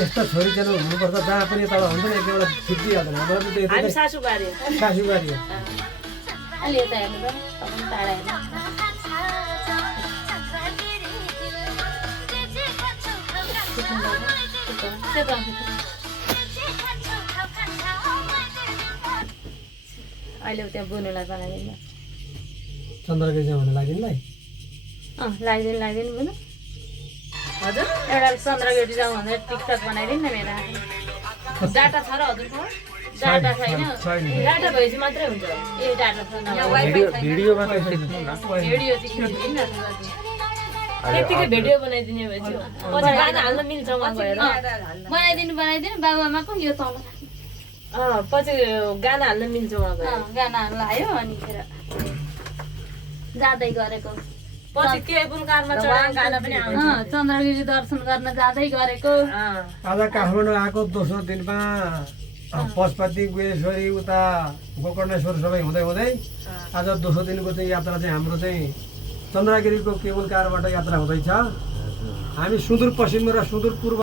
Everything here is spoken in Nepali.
यस्ता छोरी चाहिँ हुनुपर्छ जहाँ पनि तल हुन्छ नि एकवटा छिप्पिहाल्दैन हाम्रो त हामी सासुबारी सासुबारी हो अलि यता हेर्नु त तपाईँ टाढा हेर्नु अहिले त्यहाँ बुनुलाई बनाइदिनु चन्द्रगिरी जाउँ भने लाग्दिनलाई लगाइदिनु बुनु हजुर एउटा चन्द्रगिरी जाउँ भनेर टिकटक बनाइदिनु न मेरो डाटा छ र हजुरको डाटा छैन डाटा भएपछि मात्रै हुन्छ ए डाटा छ भिडियो मात्रै खिच्नु न भिडियो चाहिँ खिचिदिनु न त्यतिकै भिडियो बनाइदिने भएपछि पछि गाना हाल्न मिल्छ उहाँ गएर बनाइदिनु बाबुआमाको यो तल पछि गाना हाल्न मिल्छ उहाँ गएर गाना लायो अनि फेर जाँदै गरेको पछि केबुल कारमा चढाएर गाना पनि आउँछ चन्द्रगिरी दर्शन गर्न जाँदै गरेको आज काठमाडौँ आएको दोस्रो दिनमा पशुपति गुहेश्वरी उता गोकर्णेश्वर सबै हुँदै हुँदै आज दोस्रो दिनको चाहिँ यात्रा चाहिँ हाम्रो चाहिँ चन्द्रगिरीको केबुल कारबाट यात्रा हुँदैछ हामी सुदूर पश्चिम र सुदूर पूर्व